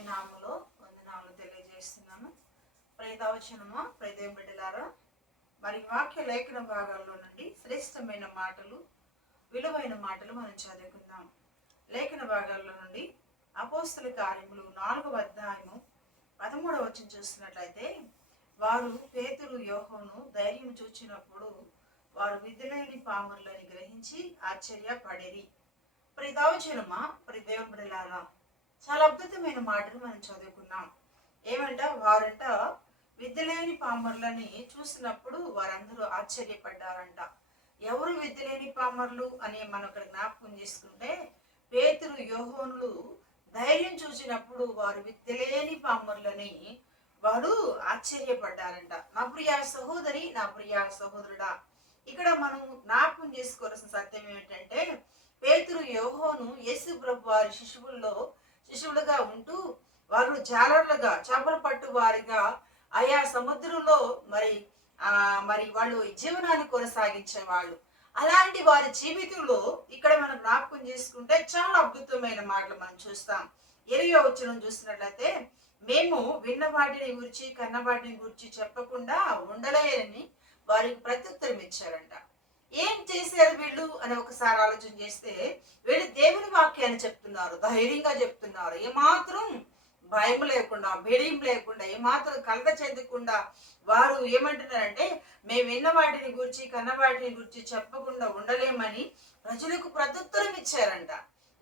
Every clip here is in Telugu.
యేసుక్రీస్తు నామములో వందనాలు తెలియజేస్తున్నాను. ప్రియదవచనమా ప్రియదేవ బిడ్డలారా, మరి వాక్య లేఖన భాగాల్లో నుండి శ్రేష్టమైన మాటలు, విలువైన మాటలు మనం చదువుకుందాం. లేఖన భాగాల్లో నుండి అపోస్తల కార్యములు 4వ అధ్యాయము 13వ వచనం చూస్తున్నట్లయితే, వారు పేతురు యోహాను ధైర్యం చూచినప్పుడు వారు విధులేని పాములని గ్రహించి ఆశ్చర్యపడిరి. ప్రియదవచనమా ప్రియదేవ బిడ్డలారా, చాలా అద్భుతమైన మాటలు మనం చదువుకున్నాం. ఏమంట, వారంట విద్యలేని పామర్లని చూసినప్పుడు వారందరూ ఆశ్చర్యపడ్డారంట. ఎవరు విద్యలేని పామర్లు అని మనం ఇక్కడ జ్ఞాపకం చేసుకుంటే, పేతురు యోహానులు ధైర్యం చూసినప్పుడు వారు విద్యలేని పామర్లని వారు ఆశ్చర్యపడ్డారంట. నా ప్రియ సహోదరి, నా ప్రియ సహోదరుడా, ఇక్కడ మనం జ్ఞాపకం చేసుకోవాల్సిన సత్యం ఏమిటంటే, పేతురు యోహాను యేసు ప్రభు వారి శిశువులుగా ఉంటూ వారు జాలర్లుగా చేపలు పట్టు వారిగా ఆయా సముద్రంలో మరి వాళ్ళు జీవనాన్ని కొనసాగించే వాళ్ళు. అలాంటి వారి జీవితంలో ఇక్కడ మనం జ్ఞాపకం చేసుకుంటే చాలా అద్భుతమైన మాటలు మనం చూస్తాం. 20వ వచనం చూసినట్లయితే, మేము విన్న వాటిని గురించి కన్న వాటిని గురించి చెప్పకుండా ఉండలేరని వారికి ప్రత్యుత్తరం ఇచ్చారంట. ఏం చేశారు వీళ్ళు అని ఒకసారి ఆలోచన చేస్తే, వీళ్ళు దేవుని వాక్యాన్ని చెప్తున్నారు, ధైర్యంగా చెప్తున్నారు, ఏమాత్రం భయం లేకుండా, భేడియం లేకుండా, ఏమాత్రం కలత చెందకుండా వారు ఏమంటున్నారంటే, మేము విన్న వాటిని గురించి కన్న వాటిని గురించి చెప్పకుండా ఉండలేమని ప్రజలకు ప్రత్యుత్తరం ఇచ్చారంట.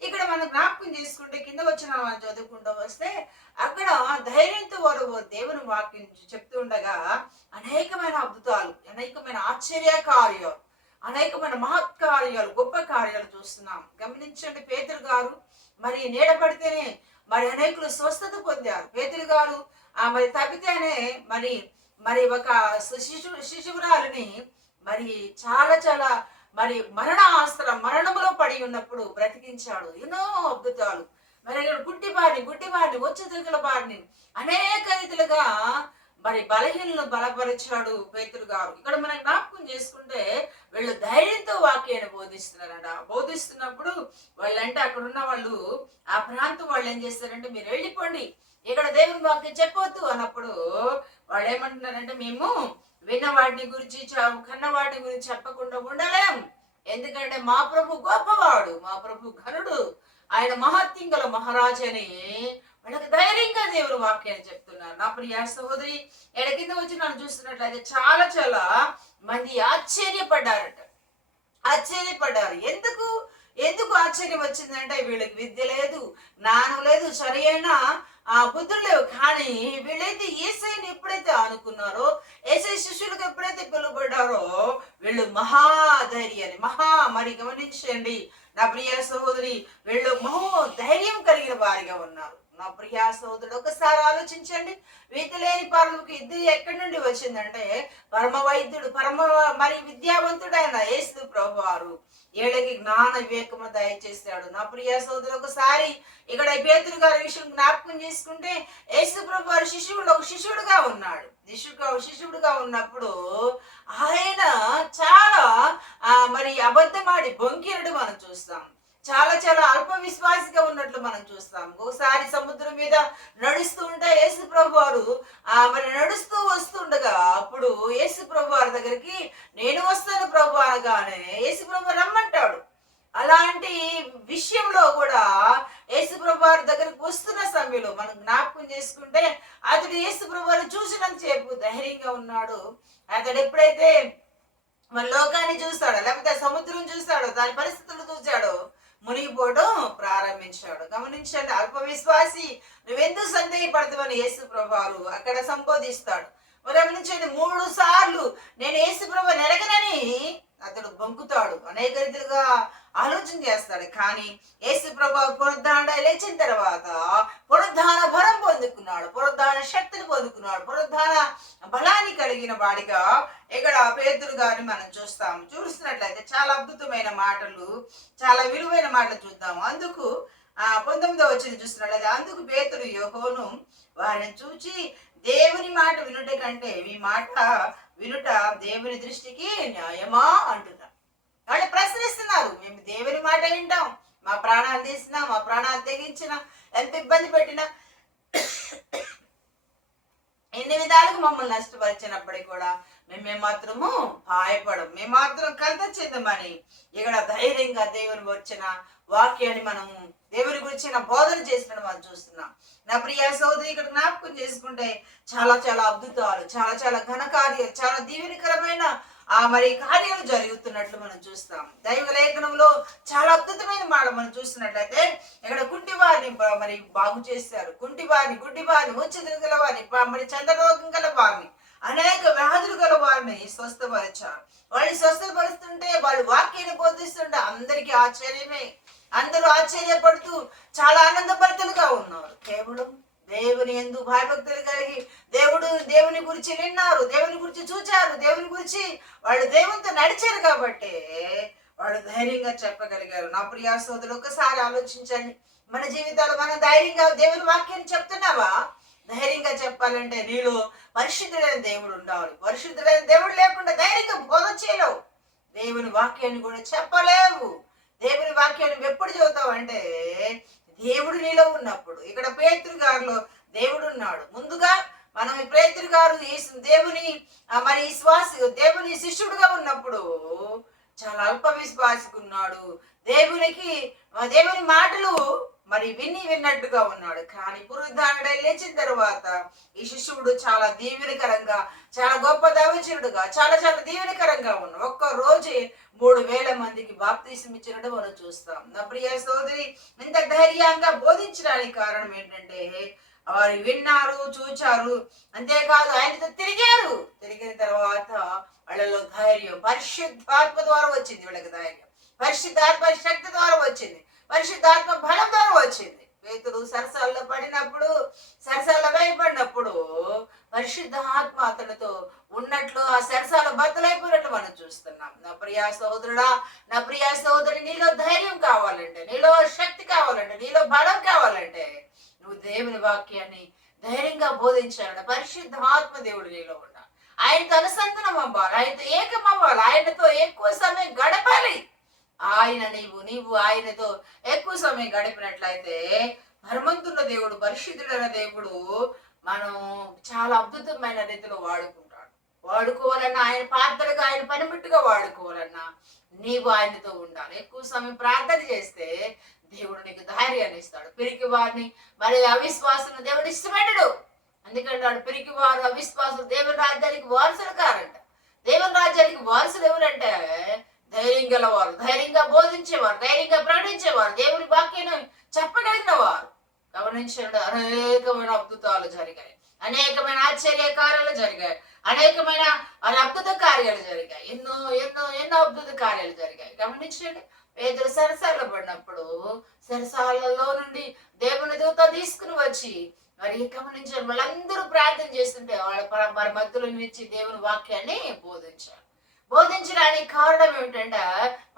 ఇక్కడ మనం జ్ఞాపకం చేసుకుంటే కింద వచ్చిన మనం చదువుకుంటూ వస్తే, అక్కడ ధైర్యంతో వారు దేవుని వాక్యం చెప్తూ ఉండగా అనేకమైన అద్భుతాలు, అనేకమైన ఆశ్చర్య కార్యాలు, అనేకమైన మహత్కార్యాలు, గొప్ప కార్యాలు చూస్తున్నాం. గమనించండి, పేతురు గారు మరి నీడ పడితేనే మరి అనేకులు స్వస్థత పొందారు. పేతురు గారు మరి తప్పితేనే మరి ఒక శిశువురాలిని మరి చాలా మరి మరణములో పడి ఉన్నప్పుడు బ్రతికించాడు. ఎన్నో అద్భుతాలు. మరి గుడ్డి వారిని వచ్చి తిరుగుల వారిని అనేక రీతిలుగా మరి బలహీనలను బలపరిచాడు పేతురు గారు. ఇక్కడ మనం జ్ఞాపకం చేసుకుంటే, వీళ్ళు ధైర్యంతో వాక్యాన్ని బోధిస్తున్నారట. బోధిస్తున్నప్పుడు వాళ్ళంటే అక్కడ ఉన్న వాళ్ళు, ఆ ప్రాంతం వాళ్ళు ఏం చేస్తారంటే, మీరు వెళ్ళిపోండి, ఇక్కడ దేవుని వాక్యం చెప్పొద్దు అన్నప్పుడు వాళ్ళు ఏమంటున్నారంటే, మేము విన్న వాటిని గురించి కన్న వాటిని గురించి చెప్పకుండా ఉండలేం. ఎందుకంటే మా ప్రభు గొప్పవాడు, మా ప్రభు ఘనుడు, ఆయన మహత్యం గల మహారాజు అని వాళ్ళకి ధైర్యంగా దేవుడు వాక్యాన్ని చెప్తున్నారు. నా ప్రియ సహోదరి, ఎడ కింద వచ్చి నన్ను చూస్తున్నట్లయితే చాలా మంది ఆశ్చర్యపడ్డారు. ఎందుకు ఆశ్చర్యం వచ్చిందంటే, వీళ్ళకి విద్య లేదు, జ్ఞానం లేదు, సరైన బుద్ధులు లేవు. కానీ వీళ్ళైతే యేసయ్యని ఎప్పుడైతే అనుకున్నారో, యేసయ్య శిష్యులకు ఎప్పుడైతే పిలువబడ్డారో, వీళ్ళు మహాధైర్యాన్ని మరి గమనించండి నా ప్రియ సహోదరి, వీళ్ళు ధైర్యం కలిగిన వారిగా ఉన్నారు. నా ప్రియ సహోదరుడు, ఒకసారి ఆలోచించండి, విద్యలేని పరమకు ఇది ఎక్కడి నుండి వచ్చిందంటే, పరమ వైద్యుడు, మరి విద్యావంతుడైన యేసు ప్రభు వారు ఏళ్ళకి జ్ఞాన వివేకము దయచేశాడు. నా ప్రియ సోదరు, ఒకసారి ఇక్కడ పేతురు గారి విషయం జ్ఞాపకం చేసుకుంటే, యేసు ప్రభు వారి శిష్యుడుగా ఉన్నాడు. శిష్యుడుగా ఉన్నప్పుడు ఆయన చాలా మరి అబద్ధమాడి బొంకినట్టు మనం చూస్తాం. చాలా అల్ప విశ్వాసిగా ఉన్నట్లు మనం చూస్తాం. ఒకసారి సముద్రం మీద నడుస్తూ ఉంటే యేసు ప్రభు వారు మరి నడుస్తూ వస్తుండగా, అప్పుడు యేసు ప్రభు వారి దగ్గరికి నేను వస్తాను ప్రభు అనగానే యేసు ప్రభు రమ్మంటాడు. అలాంటి విషయంలో కూడా యేసు ప్రభు వారి దగ్గరికి వస్తున్న సమయంలో మనం జ్ఞాపకం చేసుకుంటే, అతడు యేసు ప్రభు వారిని చూసినంత సేపు ధైర్యంగా ఉన్నాడు. అతడు ఎప్పుడైతే మన లోకాన్ని చూస్తాడో, లేకపోతే సముద్రం చూస్తాడో, దాని పరిస్థితులు చూశాడో, మునిగిపోవడం ప్రారంభించాడు. గమనించండి, అల్ప విశ్వాసి, నువ్వెందుకు సందేహపడతావని యేసు ప్రభువారు అక్కడ సంబోధిస్తాడు. గమనించండి, 3 సార్లు నేను యేసు ప్రభువుని ఎరగనని అతడు బొంకుతాడు, అనేక రీతిగా ఆలోచన చేస్తాడు. కానీ యేసు ప్రభువు పునరుద్ధాన లేచిన తర్వాత పునరుద్ధాన బలం పొందుకున్నాడు, పునరుద్ధాన శక్తిని పొందుకున్నాడు, పునరుద్ధాన బలాన్ని కలిగిన వాడిగా ఇక్కడ పేతురు గారిని మనం చూస్తున్నట్లయితే చాలా అద్భుతమైన మాటలు, చాలా విలువైన మాటలు చూద్దాము. అందుకు 19వ వచనం చూస్తున్నట్లయితే, అందుకు పేతురు యోహాను వారిని చూచి, దేవుని మాట వినుట కంటే మీ మాట వినుట దేవుని దృష్టికి న్యాయమా అంటున్నారు. వాళ్ళు ప్రశ్నిస్తున్నారు, మేము దేవుని మాట వింటాం, మా ప్రాణాలు తీసినా, మా ప్రాణాలు తెగించినా, ఎంత ఇబ్బంది పెట్టినా ఎన్ని విధాలుగా మమ్మల్ని నష్టపరిచినప్పటికీ కూడా మేము మాత్రము భయపడం, మేము మాత్రం కలత చెందమని ఇక్కడ ధైర్యంగా దేవుని వచ్చిన వాక్యాన్ని మనము దేవుని గురించి బోధన చేసినట్టు మనం చూస్తున్నాం. నా ప్రియ సోదరి ఇక్కడ జ్ఞాపకం చేసుకుంటే చాలా చాలా అద్భుతాలు, చాలా చాలా ఘనకార్యాలు, చాలా దీవెనకరమైన మరి కార్యాలు జరుగుతున్నట్లు మనం చూస్తాం. దైవ లేఖనంలో చాలా అద్భుతమైన మాట మనం చూస్తున్నట్లయితే ఇక్కడ కుంటి వారిని మరి బాగు చేశారు, కుంటి వారిని, గుడ్డి వారిని, ఉచితులు గల వారిని, మరి చంద్రరోగం గల వారిని, అనేక వ్యాధులు గల వారిని స్వస్థపరిచారు. వాళ్ళని స్వస్థపరుస్తుంటే వాళ్ళు వాక్యాన్ని బోధిస్తుంటే అందరికీ ఆశ్చర్యమే. అందరూ ఆశ్చర్యపడుతూ చాలా ఆనందభరితులుగా ఉన్నారు. కేవలం దేవుని యందు భయభక్తులు కలిగి దేవుని గురించి విన్నారు, దేవుని గురించి చూచారు, దేవుని గురించి వాళ్ళు దేవునితో నడిచారు కాబట్టి వాళ్ళు ధైర్యంగా చెప్పగలిగారు. నా ప్రియా సోదరులు, ఒకసారి ఆలోచించండి, మన జీవితాలు మనం ధైర్యంగా దేవుని వాక్యాన్ని చెప్తున్నావా? ధైర్యంగా చెప్పాలంటే నీలో పరిశుద్ధుడైన దేవుడు ఉండాలి. పరిశుద్ధుడైన దేవుడు లేకుండా ధైర్యంగా బోధ చేయలేవు, దేవుని వాక్యాన్ని కూడా చెప్పలేవు. దేవుని వాక్యాన్ని ఎప్పుడు చదువుతావు అంటే దేవుడు నీలో ఉన్నప్పుడు. ఇక్కడ పేతురు గారిలో దేవుడు ఉన్నాడు. ముందుగా మనం పేతురు గారు దేవుని మరి దేవుని శిష్యుడుగా ఉన్నప్పుడు చాలా అల్ప విశ్వాసిగా ఉన్నాడు. దేవుని మాటలు మరి విన్నట్టుగా ఉన్నాడు. కానీ పునరుద్ధానుడై లేచిన తర్వాత ఈ శిష్యుడు చాలా దీవెనకరంగా, చాలా గొప్ప దైవజనుడుగా, చాలా చాలా దీవెనకరంగా ఉన్నాడు. ఒక్క రోజే 3000 మందికి బాప్తీసం ఇచ్చినట్టు మనం చూస్తాం. నా ప్రియ సోదరి, ఇంత ధైర్యంగా బోధించడానికి కారణం ఏంటంటే వారు విన్నారు, చూచారు, అంతేకాదు ఆయనతో తిరిగిన తర్వాత వాళ్ళలో ధైర్యం పరిశుద్ధాత్మ ద్వారా వచ్చింది. వీళ్ళకి ధైర్యం పరిశుద్ధాత్మ శక్తి ద్వారా వచ్చింది, పరిశుద్ధాత్మ బలం ద్వారా వచ్చింది. పేతురు సరసాల్లో పడినప్పుడు, సరసాల్లో వేయబడినప్పుడు పరిశుద్ధాత్మ అతనితో ఉన్నట్లు ఆ సరసాలు బద్దలైపోయినట్లు మనం చూస్తున్నాం. నా ప్రియా సహోదరుడా, నా ప్రియా సహోదరి, నీలో ధైర్యం కావాలంటే, నీలో శక్తి కావాలంటే, నీలో బలం కావాలంటే నువ్వు దేవుని వాక్యాన్ని ధైర్యంగా బోధించాలంటే పరిశుద్ధాత్మ దేవుడు నీలో ఉండాలి. ఆయనతో అనుసంధానం అవ్వాలి, ఆయనతో ఏకం అవ్వాలి, ఆయనతో ఎక్కువ సమయం గడపాలి. నీవు ఆయనతో ఎక్కువ సమయం గడిపినట్లయితే పరమంతున్న దేవుడు, పరిశుద్ధుడైన దేవుడు మనం చాలా అద్భుతమైన రీతిలో వాడుకోవాలన్నా, ఆయన పాత్రగా, ఆయన పనిముట్టుగా వాడుకోవాలన్నా నీవు ఆయనతో ఉండాలి. ఎక్కువ సమయం ప్రార్థన చేస్తే దేవుడు నీకు ధైర్యాన్ని ఇస్తాడు. పిరికి వారిని మరి అవిశ్వాసులను దేవుడు ఇష్టపడ్డాడు. ఎందుకంటే వాడు పిరికి వారు, అవిశ్వాసులు దేవుని రాజ్యానికి వారసులు కారంట. దేవుని రాజ్యానికి వారసులు ఎవరంటే ధైర్యం గలవారు, ధైర్యంగా బోధించేవారు, ధైర్యంగా ప్రకటించేవారు, దేవుని వాక్యాన్ని చెప్పగలిగిన వారు. గమనించండి, అనేకమైన అద్భుతాలు జరిగాయి, అనేకమైన ఆశ్చర్య కార్యాలు జరిగాయి, అనేకమైన అద్భుత కార్యాలు జరిగాయి, ఎన్నో ఎన్నో ఎన్నో అద్భుత కార్యాలు జరిగాయి. గమనించండి, పేతురు సరసాలలో పడినప్పుడు సరసాలలో నుండి దేవుని దూత తీసుకుని వచ్చి మరి గమనించండి, వాళ్ళందరూ ప్రార్థన చేస్తుంటే వాళ్ళ మధ్యలో నుంచి దేవుని వాక్యాన్ని బోధించడానికి కారణం ఏమిటంటే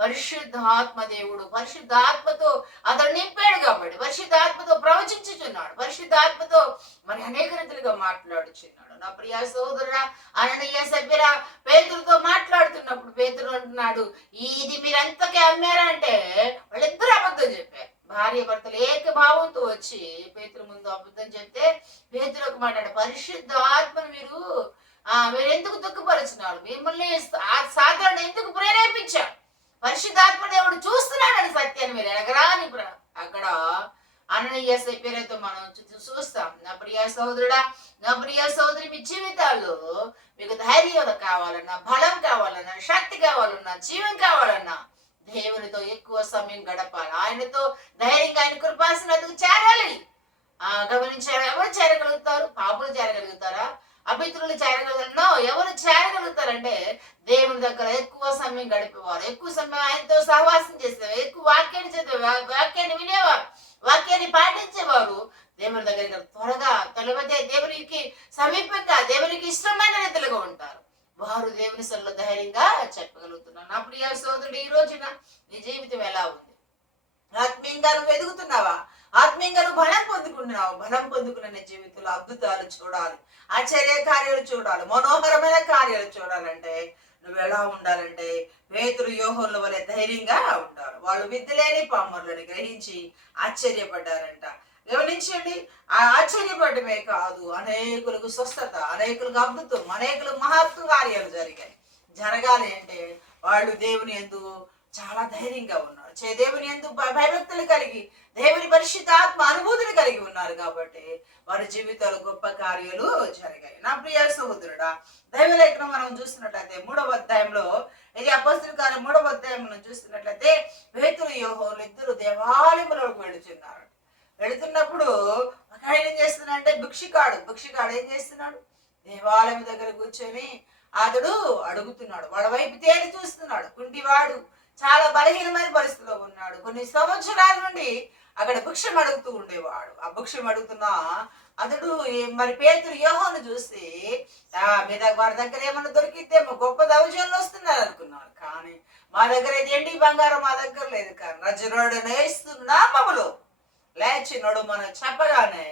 పరిశుద్ధాత్మ దేవుడు పరిశుద్ధాత్మతో అతను నింపాడు కాబట్టి, పరిశుద్ధాత్మతో ప్రవచించుచున్నాడు, పరిశుద్ధాత్మతో మరి అనేక రీతిలుగా మాట్లాడుచున్నాడు. నా ప్రియ సోదరుడా, అననీయ సభ్యురా, పేతురుతో మాట్లాడుతున్నప్పుడు పేతురు అంటున్నాడు, ఇది మీరంతకే అమ్మారంటే వాళ్ళిద్దరు అబద్ధం చెప్పారు. భార్య భర్తలు ఏక భావంతో వచ్చి పేతురు ముందు అబద్ధం చెప్తే పేతురు ఒక మాట్లాడు, పరిశుద్ధాత్మను మీరు ఎందుకు దుఃఖపరుచున్నారు, మిమ్మల్ని సాధారణ ఎందుకు ప్రేరేపించారు, పరిశుద్ధాత్మ దేవుడు చూస్తున్నాడని సత్యాన్ని మీరు ఎనగరా అని అక్కడ అననీయ సభ్యులతో మనం చూస్తాం. నా ప్రియ సహోదరుడా, నా ప్రియ సహోదరి, మీ జీవితాల్లో మీకు ధైర్యం కావాలన్నా, బలం కావాలన్నా, శక్తి కావాలన్నా, జీవం కావాలన్నా దేవునితో ఎక్కువ సమయం గడపాలి. ఆయనతో ధైర్యంగా ఆయన కృపాసనకు చేరాలి. గమనించారు, ఎవరు చేరగలుగుతారు? పాపులు చేరగలుగుతారా? అపిత్రులు చేరగలుగుతారో? ఎవరు చేరగలుగుతారంటే దేవుని దగ్గర ఎక్కువ సమయం గడిపేవారు, ఎక్కువ సమయం ఆయనతో సహవాసం చేసేవారు, ఎక్కువ వాక్యాన్ని చదివేవారు, వాక్యాన్ని వినేవారు, వాక్యాన్ని పాటించేవారు దేవుని దగ్గర త్వరగా తొలగతే దేవునికి సమీపంగా, దేవునికి ఇష్టమైన రీతిలుగా ఉంటారు. వారు దేవుని సన్నిధిలో ధైర్యంగా చెప్పగలుగుతున్నారు. నా ప్రియ సోదరుడు, ఈ రోజున నీ జీవితం ఎలా ఉంది? ఆత్మీయంగా నువ్వు ఎదుగుతున్నావా? ఆత్మీయంగా నువ్వు బలం పొందుకుంటున్నావు? బలం పొందుకున్న నీ జీవితంలో అద్భుతాలు చూడాలి, ఆశ్చర్య కార్యాలు చూడాలి, మనోహరమైన కార్యాలు చూడాలంటే నువ్వు ఎలా ఉండాలంటే పేతురు యోహోన్ల వలె ధైర్యంగా ఉండాలి. వాళ్ళు విద్యలేని పామరులను గ్రహించి ఆశ్చర్యపడ్డారంట. గమనించండి. ఆ ఆశ్చర్యపడమే కాదు, అనేకులకు స్వస్థత, అనేకులకు అద్భుతం, అనేకులకు మహత్వ కార్యాలు జరగాలి అంటే వాళ్ళు దేవుని యందు చాలా ధైర్యంగా ఉన్నారు. దేవుని యందు భయభక్తులు కలిగి దేవుని పరిశుద్ధాత్మ అనుభూతిని కలిగి ఉన్నారు కాబట్టి వారి జీవితాలు గొప్ప కార్యాలు జరిగాయి. నా ప్రియ సహోదరుడా, దైవలేఖనం మనం చూస్తున్నట్లయితే 3వ అధ్యాయంలో, ఇది అపొస్తలుల కార్యం 3వ అధ్యాయం మనం చూస్తున్నట్లయితే పేతురు యోహానులు ఇద్దరు దేవాలయంలోకి వెళుతున్నారు. వెళుతున్నప్పుడు ఆయన ఏం చేస్తున్నాడంటే భిక్షగాడు ఏం చేస్తున్నాడు, దేవాలయం దగ్గర కూర్చొని అతడు అడుగుతున్నాడు. వాడి వైపు తేలి చూస్తున్నాడు. కుంటివాడు, చాలా బలహీనమైన పరిస్థితిలో ఉన్నాడు. కొన్ని సంవత్సరాల నుండి అక్కడ భిక్షం అడుగుతూ ఉండేవాడు. ఆ భిక్షం అడుగుతున్న అతడు మరి పేతురు యోహాను చూసి మీద వారి దగ్గర ఏమన్నా దొరికిద్దేమో, గొప్ప దౌర్జన్యులు వస్తున్నారు అనుకున్నాడు. కానీ మా దగ్గర ఏంటి బంగారం మా దగ్గర లేదు, కానీ నజరేయుడైన యేసు నామములో లేచి నడు మనం చెప్పగానే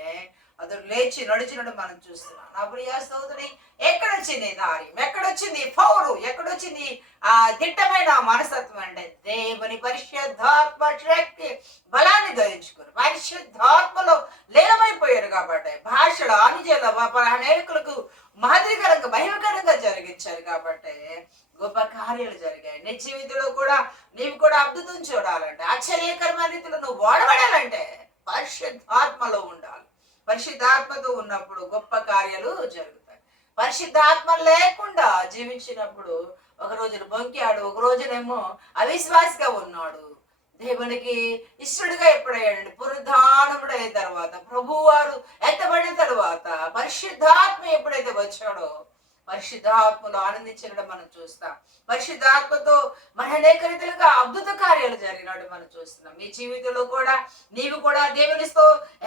అతడు లేచి నడిచినట్టు మనం చూస్తున్నాం. నా ప్రియ సోదరి, ఎక్కడొచ్చింది ధార్యం, ఎక్కడొచ్చింది పౌరు, ఎక్కడొచ్చింది ఆ దిట్టమైన మనస్తత్వం అంటే దేవుని పరిశుద్ధాత్మ శక్తి బలాన్ని ధరించుకుని పరిశుద్ధాత్మలో లీనమైపోయారు కాబట్టి భాషలు అనుజల అనేకులకు మాదిరికరంగా మహిమకరంగా జరిగించారు కాబట్టి గొప్ప కార్యాలు జరిగాయి. నీ జీవితంలో కూడా నీవు కూడా అద్భుతం చూడాలంటే, ఆశ్చర్యకరమైన రీతిలో నువ్వు వాడబడాలంటే పరిశుద్ధాత్మలో ఉండాలి. పరిశుద్ధాత్మతో ఉన్నప్పుడు గొప్ప కార్యాలు జరుగుతాయి. పరిశుద్ధాత్మ లేకుండా జీవించినప్పుడు ఒక రోజున బొంకాడు, ఒక రోజునేమో అవిశ్వాసిగా ఉన్నాడు. దేవునికి ఇష్టడుగా ఎప్పుడయ్యాడండి, పునరుద్ధానముడు అయిన తర్వాత, ప్రభువారు ఎత్తబడిన తర్వాత పరిశుద్ధాత్మ ఎప్పుడైతే వచ్చాడో పరిశుద్ధాత్మలో ఆనందించడం మనం చూస్తాం. పరిశుద్ధాత్మతో మన అనేక రీతిలుగా అద్భుత కార్యాలు జరిగినట్టు మనం చూస్తున్నాం. మీ జీవితంలో కూడా నీవు కూడా దేవునితో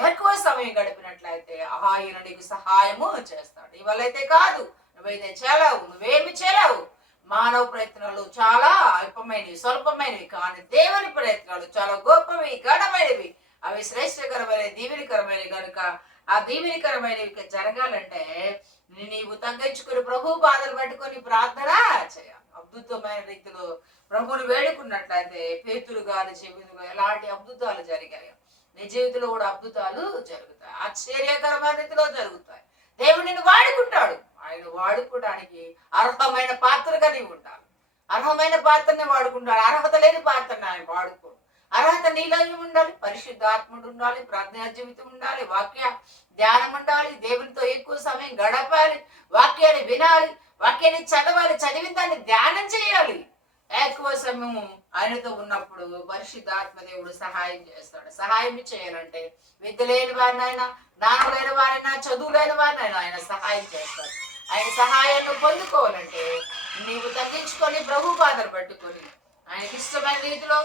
ఎక్కువ సమయం గడిపినట్లయితే ఆయన నీకు సహాయము చేస్తాడు. ఇవాళైతే కాదు, నువ్వైతే చేయలేవు, నువ్వేమి చేయలేవు. మానవ ప్రయత్నాలు చాలా అల్పమైనవి, స్వల్పమైనవి, కానీ దేవుని ప్రయత్నాలు చాలా గొప్పవి, ఘనమైనవి. అవి శ్రేష్టకరమైనవి, దీవెనికరమైనవి కనుక ఆ దీవెనికరమైనవి జరగాలంటే నీవు తగ్గించుకుని ప్రభు బాధలు పట్టుకొని ప్రార్థన చేయాలి. అద్భుతమైన రీతిలో ప్రభుని వేడుకున్నట్లయితే పేతురు గారి జీవితంలో ఎలాంటి అద్భుతాలు జరిగాయి, నీ జీవితంలో కూడా అద్భుతాలు జరుగుతాయి, ఆశ్చర్యకరమైన రీతిలో జరుగుతాయి. దేవుడు నిన్ను వాడుకుంటాడు. ఆయన వాడుకోవడానికి అర్హమైన పాత్రగా నీవు ఉండాలి. అర్హమైన పాత్రనే వాడుకుంటాడు, అర్హత లేని పాత్రని ఆయన వాడుకోడు. అర్హత నీలో ఉండాలి, పరిశుద్ధాత్ముడు ఉండాలి, ప్రార్థనా జీవితం ఉండాలి, వాక్య ధ్యానం ఉండాలి, దేవునితో ఎక్కువ సమయం గడపాలి, వాక్యాన్ని వినాలి, వాక్యాన్ని చదవాలి, చదివిన దాన్ని ధ్యానం చేయాలి. ఎక్కువ సమయం ఆయనతో ఉన్నప్పుడు పరిశుద్ధాత్మ దేవుడు సహాయం చేస్తాడు. సహాయం చేయాలంటే విద్య లేని వారినైనా, జ్ఞానం లేని వారైనా, చదువు లేని వారినైనా ఆయన సహాయం చేస్తాడు. ఆయన సహాయాన్ని పొందుకోవాలంటే నీవు తగ్గించుకొని ప్రభు పాదలు పట్టుకొని ఆయనకి ఇష్టమైన రీతిలో,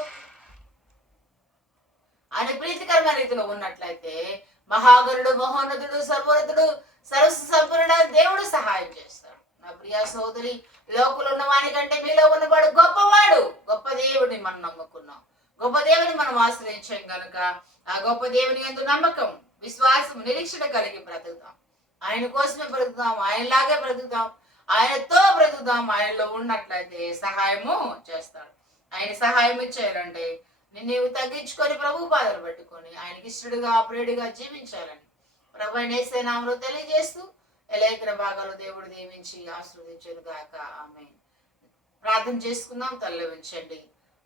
ఆయన ప్రీతికరమైన రీతిలో ఉన్నట్లయితే మహాగరుడు, మహోన్నతుడు, సర్వోన్నతుడు, సరస్సు సంపూర్ణ దేవుడు సహాయం చేస్తాడు. నా ప్రియ సోదరి, లోకంలో ఉన్న వాని కంటే మీలో ఉన్నవాడు గొప్పవాడు. గొప్ప దేవుడిని మనం నమ్ముకున్నాం, గొప్ప దేవుని మనం ఆశ్రయించాం కనుక ఆ గొప్ప దేవుని యందు నమ్మకం, విశ్వాసం, నిరీక్షణ కలిగి బ్రతుకుతాం. ఆయన కోసమే బ్రతుకుతాం, ఆయనలాగే బ్రతుకుతాం, ఆయనతో బ్రతుకుతాం. ఆయనలో ఉన్నట్లయితే సహాయము చేస్తాడు. ఆయన సహాయం చేయాలంటే నీవు తగ్గించుకొని ప్రభు పాదలు పట్టుకొని ఆయనకి ఇష్టడుగా ప్రియుడిగా జీవించాలని ప్రభు యేసు నామములో తెలియజేస్తూ లేఖన భాగాలు దేవుడు దీవించి ఆశీర్వదించును గాక. ఆమేన్. ప్రార్థన చేసుకుందాం. తల్లి ఉంచండి.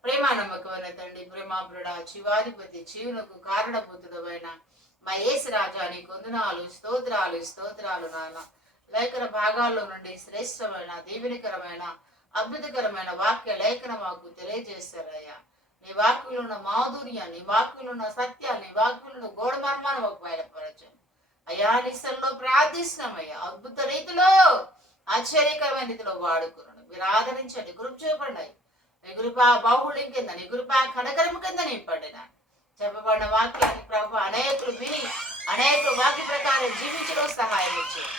ప్రేమ నమ్మకమైన తండ్రి, ప్రేమాపురుడా, జీవాధిపతి, జీవునకు కారణభూతుడమైన మా యేసు రాజా నీకు వందనాలు, స్తోత్రాలు నాన్న. లేఖన భాగాల్లో నుండి శ్రేష్టమైన, దీవెనికరమైన, అద్భుతకరమైన వాక్య లేఖన మాకు తెలియజేస్తారయ్యా. నీ వాక్యంలో ఉన్న మాధుర్యాన్ని, నీ వాక్యంలో ఉన్న సత్యాన్ని, నీ వాక్యంలో ఉన్న గోడ మర్మాన్ని ఒక బయలుపరచండి అయ్యా. నిస్సల్లో ప్రార్థిస్తున్నామయ్యా. అద్భుత రీతిలో, ఆశ్చర్యకరమైన రీతిలో వాడుకున్నాడు. మీరు ఆదరించండి, కృప చూపండి. నీ కృప బాహుళ్యం కింద, నీ కృప కనకరం కింద నింపండి. నా చెప్పబడిన వాక్యాన్ని ప్రభు అనేకులు విని అనేకులు వాక్య ప్రకారం జీవించడం సహాయం ఇచ్చారు.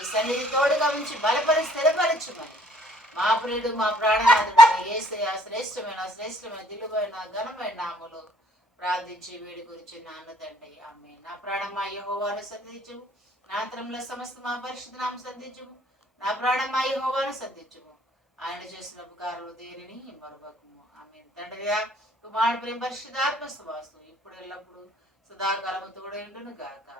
ఈ సన్నిధి తోడుగా ఉంచి బలపరి స్థిరపరచమని మా ప్రియుడు, మా ప్రాణనాథుడు యేసయ్య శ్రేష్టమైన దిలువైన ఘనమైన నామములో ప్రార్థించి వీడి గురించి నాన్న తండ్రి. ఆమేన్. నా ప్రాణమా యెహోవాను స్తుతించుము, నా అంతరంలో సమస్త మా పరిశుద్ధ నామమును స్తుతించుము. నా ప్రాణమా యెహోవాను స్తుతించుము, ఆయన చేసిన ఉపకారములు దేనిని మరువకుము. ఆమేన్. తండ్రిగా కుమారుడు ప్రేమ పరిశుద్ధాత్మ సహవాసం ఇప్పుడు ఎల్లప్పుడు సదాకాలము తోడైండును గాక.